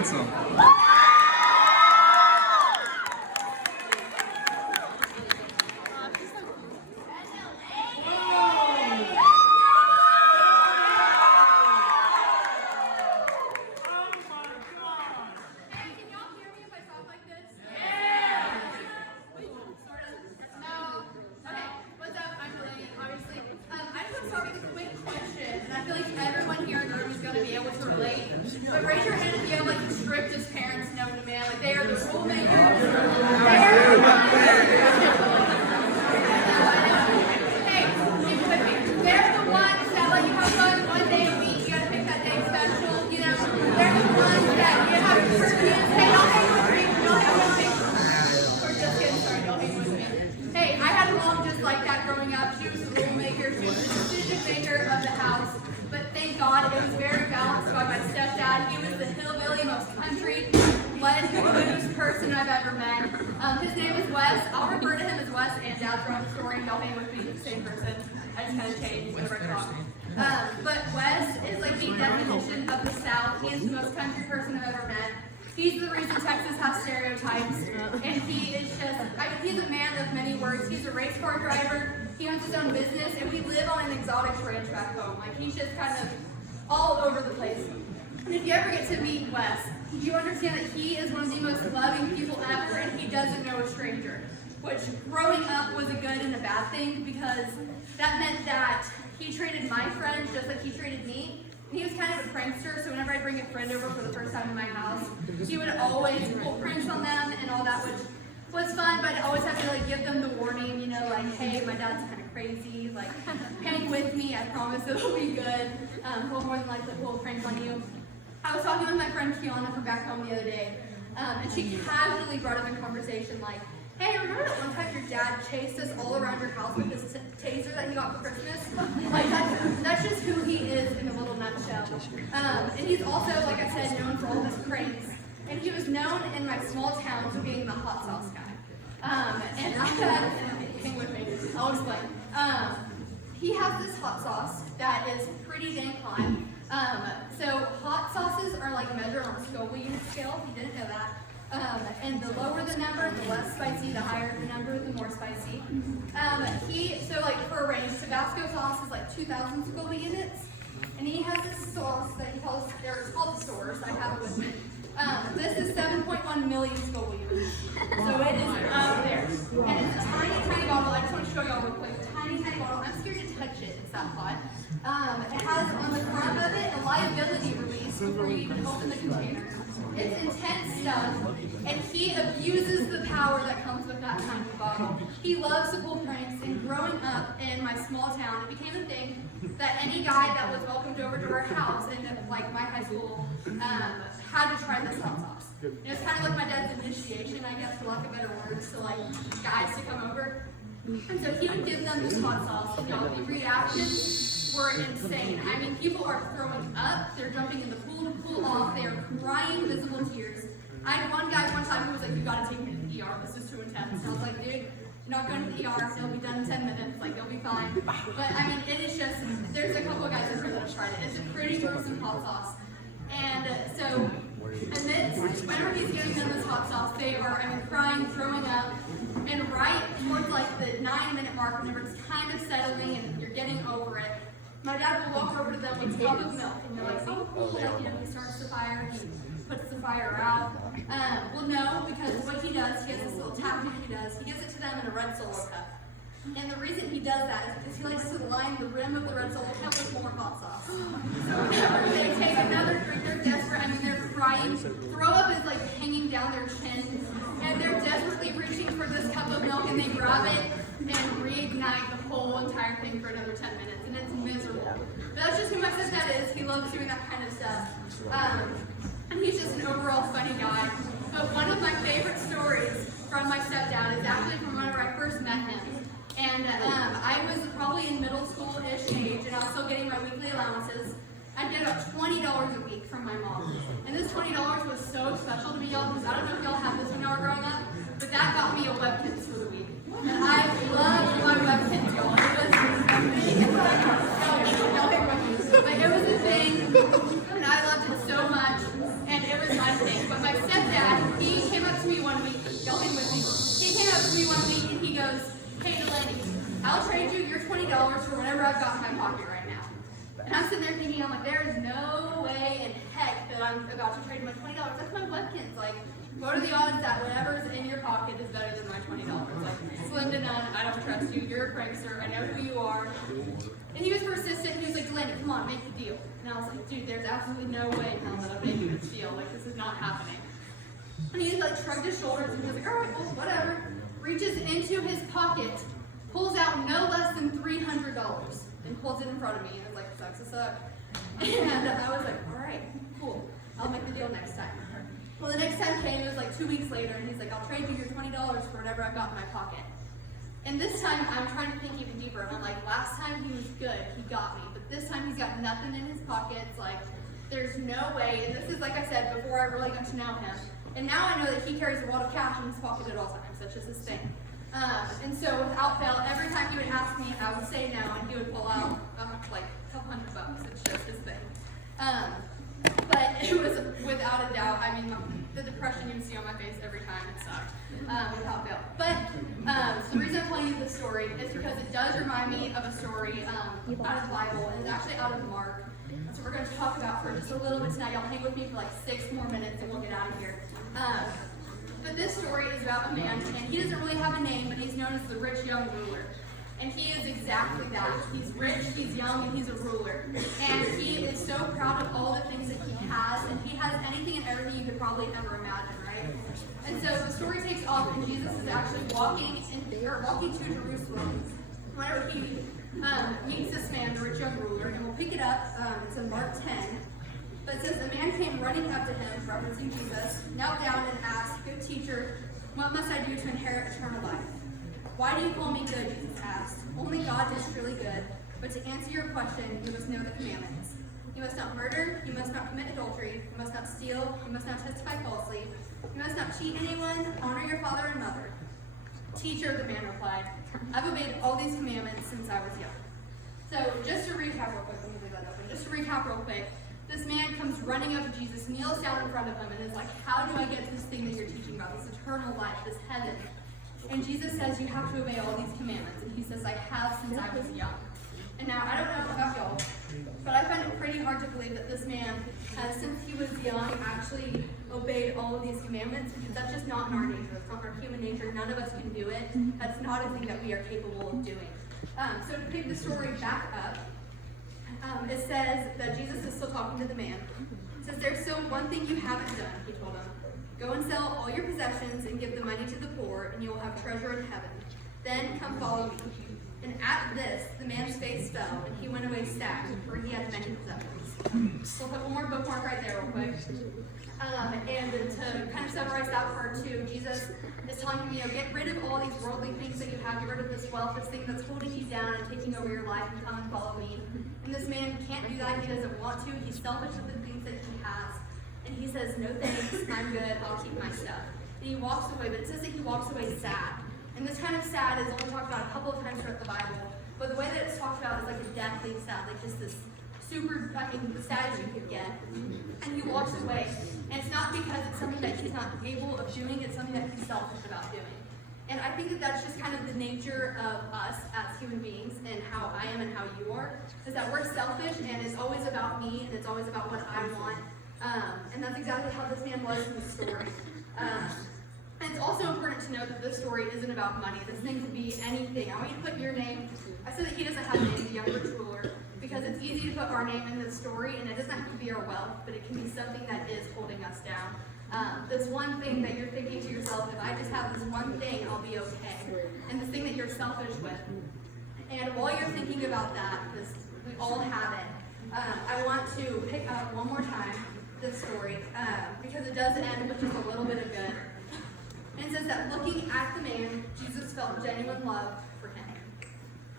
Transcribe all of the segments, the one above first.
handsome. Everyone here in the room is going to be able to relate. But raise your hand if you have like the strictest parents known to man. Like they are the rule makers. Hey, keep with me. They're the ones that let you have fun one day a week. You got to pick that day special. You know, they're the ones that you have curfews. Hey, don't hang with me. Don't hang with me. We're just getting started. Don't hang with me. Hey, I had a mom just like that growing up. She was the rule maker. She was the decision maker of the house. But thank God it was very balanced by my stepdad. He was the hillbilly, most country, blues person I've ever met. His name is Wes. I'll refer to him as Wes and Dad throughout the story. Y'all hang with me, the same person. I just kind of changed whenever I talk. But Wes is like the definition of the South. He is the most country person I've ever met. He's the reason Texas has stereotypes. And he is just, he's a man of many words. He's a race car driver. He owns his own business, and we live on an exotic ranch back home. Like, he's just kind of all over the place. And if you ever get to meet Wes, you understand that he is one of the most loving people ever, and he doesn't know a stranger. Which, growing up was a good and a bad thing, because that meant that he treated my friends just like he treated me. And he was kind of a prankster, so whenever I'd bring a friend over for the first time in my house, he would always pull pranks on them and all that, which was fun, but I always have to like give them the warning, you know, like, hey, my dad's kind of crazy, like, hang with me, I promise it'll be good. He'll more than likely pull a prank on you. I was talking with my friend Kiana from back home the other day, and she casually brought up in conversation, like, hey, remember that one time your dad chased us all around your house with this taser that he got for Christmas? Like, that's just who he is in a little nutshell. And he's also, like I said, known for all his pranks. And he was known in my small town for being the hot sauce guy. And hang with me, I'll explain. He has this hot sauce that is pretty dang hot. So hot sauces are like measured on a Scoville unit scale, if you didn't know that. And the lower the number, the less spicy, the higher the number, the more spicy. So like for a range, Tabasco sauce is like 2,000 Scoville units. And he has this sauce that he calls, it's called the Source, I have it with me. This is 7.1 million Scoville units. So it is up there. And it's a tiny, tiny bottle. I just want to show y'all real quick. Tiny, tiny bottle. I'm scared to touch it. It's that hot. It has on the front of it a liability release before you even open the container. It's intense stuff, and he abuses the power that comes with that tiny bottle. He loves to pull pranks, and growing up in my small town, it became a thing that any guy that was welcomed over to our house in like my high school had to try this hot sauce. It was kind of like my dad's initiation, I guess, for lack of better words, to like guys to come over. And so he would give them this hot sauce, and y'all, the reactions were insane. I mean, people are throwing up, they're jumping in the pool to cool off, they are crying visible tears. I had one guy one time who was like, you gotta take me to the ER, this is too intense. And I was like, dude, you're not going to the ER, it'll be done in 10 minutes, like, you'll be fine. But I mean, it is just, there's a couple of guys over that have tried it. It's a pretty gruesome hot sauce. And so, amidst, whenever he's giving them this hot sauce, they are, I mean, crying, throwing up, and right towards like the 9-minute mark, whenever it's kind of settling and you're getting over it, my dad will walk over to them with a cup of milk, and they're like, oh, cool, like, you know, he starts the fire, he puts the fire out. Well, no, because what he does, he has this little tactic he does, he gives it to them in a red Solo cup. And the reason he does that is because he likes to line the rim of the red Solo cup with more hot sauce. So whenever they take another drink, they're desperate, I mean, they're crying, throw up is like hanging down their chin, and they're desperately reaching for this cup of milk, and they grab it and reignite the whole entire thing for another 10 minutes, and it's miserable. But that's just who my stepdad is. He loves doing that kind of stuff. And he's just an overall funny guy. But one of my favorite stories from my stepdad is actually from whenever I first met him. And I was probably in middle school-ish age, and I was still getting my weekly allowances. I did about $20 a week from my mom. And this $20 was so special to me, y'all, because I don't know if y'all had this when y'all were growing up, but that got me a Webkinz for the week. And I loved my Webkinz, y'all. But it was a thing, and I loved it so much, and it was my thing. my stepdad, he came up to me one week, y'all hang with me. He came up to me one week and he goes, "Hey Delaney, I'll trade you your $20 for whatever I've got in my pocket right now." And I'm sitting there thinking, I'm like, there is no way in heck that I'm about to trade my $20. That's my Webkins. Like, what are the odds that whatever's in your pocket is better than my $20? Like, slim to none. I don't trust you. You're a prankster. I know who you are. And he was persistent. He was like, "Delaney, come on, make the deal." And I was like, "Dude, there's absolutely no way in hell that I'm making this deal. Like, this is not happening." And he like shrugged his shoulders and he was like, "All right, well, whatever." Reaches into his pocket, pulls out no less than $300 and holds it in front of me. And it's like, sucks a suck. And I was like, "All right, cool. I'll make the deal next time." Well, the next time came, it was like 2 weeks later, and he's like, "I'll trade you your $20 for whatever I've got in my pocket." And this time, I'm trying to think even deeper. And I'm like, last time he was good, he got me. But this time, he's got nothing in his pockets. Like, there's no way. And this is, like I said, before I really got to know him. And now I know that he carries a lot of cash in his pocket at all times. That's just his thing. And so without fail, every time he would ask me, I would say no, and he would pull out like a couple $100. It's just his thing. But it was without a doubt, I mean, the depression you would see on my face every time, it sucked, without fail. But so the reason I'm telling you this story is because it does remind me of a story out of the Bible, and it's actually out of Mark. That's what we're going to talk about for just a little bit tonight. Y'all hang with me for like 6 more minutes and we'll get out of here. But this story is about a man, and he doesn't really have a name, but he's known as the rich young ruler. And he is exactly that. He's rich, he's young, and he's a ruler. And he is so proud of all the things that he has, and he has anything and everything you could probably ever imagine, right? And so the story takes off, and Jesus is actually walking to Jerusalem whenever he meets this man, the rich young ruler, and we'll pick it up. It's in Mark 10. But it says, "The man came running up to him," referencing Jesus, "knelt down and asked, 'Good teacher, what must I do to inherit eternal life?' 'Why do you call me good?' Jesus asked. 'Only God is truly good. But to answer your question, you must know the commandments. You must not murder, you must not commit adultery, you must not steal, you must not testify falsely, you must not cheat anyone, honor your father and mother.' 'Teacher,' the man replied, 'I've obeyed all these commandments since I was young.'" So just to recap real quick, let me leave that open. Just to recap real quick, this man comes running up to Jesus, kneels down in front of him, and is like, "How do I get this thing that you're teaching about, this eternal life, this heaven?" And Jesus says, "You have to obey all these commandments." And he says, "I have since I was young." And now, I don't know about y'all, but I find it pretty hard to believe that this man has, since he was young, actually obeyed all of these commandments, because that's just not in our nature. It's not in our human nature. None of us can do it. That's not a thing that we are capable of doing. So to pick the story back up, it says that Jesus is still talking to the man. It says, "There's still one thing you haven't done," he told him. "Go and sell all your possessions and give the money to the poor, and you will have treasure in heaven. Then come follow me." And at this, the man's face fell, and he went away sad, for he had many possessions. We'll put one more bookmark right there real quick. And to kind of summarize that part too, Jesus is telling him, get rid of all these worldly things that you have, get rid of this wealth, this thing that's holding you down and taking over your life, and come and follow me. And this man can't do that. He doesn't want to. He's selfish with the things that he has. And he says, "No thanks, I'm good, I'll keep my stuff." And he walks away, but it says that he walks away sad. And this kind of sad is only talked about a couple of times throughout the Bible, but the way that it's talked about is like a deathly sad, like just this super, the saddest you could get. And he walks away. And it's not because it's something that he's not capable of doing, it's something that he's selfish about doing. And I think that that's just kind of the nature of us as human beings, and how I am and how you are, is that we're selfish, and it's always about me, and it's always about what I want. And that's exactly how this man was in the story. And it's also important to note that this story isn't about money. This thing could be anything. I want you to put your name. I said that he doesn't have a name, the young rich ruler, because it's easy to put our name in this story, and it doesn't have to be our wealth, but it can be something that is holding us down. This one thing that you're thinking to yourself, if I just have this one thing, I'll be okay. And this thing that you're selfish with. And while you're thinking about that, we all have it, I want to pick up one more time this story, because it does end with just a little bit of good. And it says that looking at the man, Jesus felt genuine love for him.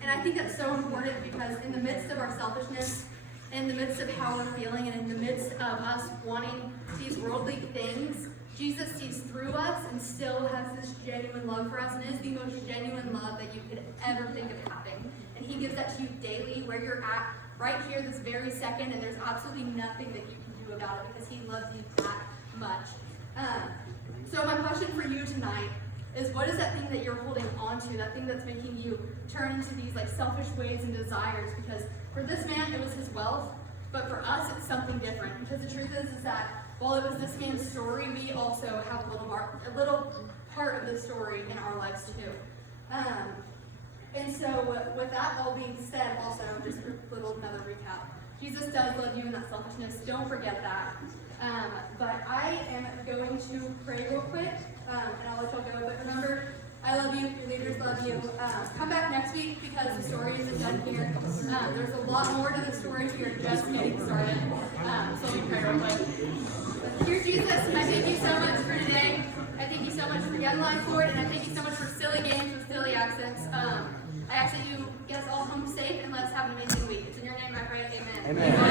And I think that's so important, because in the midst of our selfishness, in the midst of how we're feeling, and in the midst of us wanting these worldly things, Jesus sees through us and still has this genuine love for us, and is the most genuine love that you could ever think of having. And he gives that to you daily, where you're at, right here, this very second, and there's absolutely nothing that you can do about it, because he loves you that much. So my question for you tonight is, what is that thing that you're holding on to, that thing that's making you turn into these like selfish ways and desires? Because for this man, it was his wealth, but for us, it's something different. Because the truth is that while it was this man's story, we also have a little part of the story in our lives too. And so with that all being said, also, just a little another recap. Jesus does love you in that selfishness. Don't forget that. But I am going to pray real quick, and I'll let y'all go. But remember, I love you. Your leaders love you. Come back next week because the story isn't done here. There's a lot more to the story. We are just getting started. So let me pray real quick. Dear Jesus, I thank you so much for today. I thank you so much for Young Life, Lord, and I thank you so much for silly games with silly accents. I ask that you get us all home safe and let us have an amazing week. It's in your name I pray. Amen. Amen.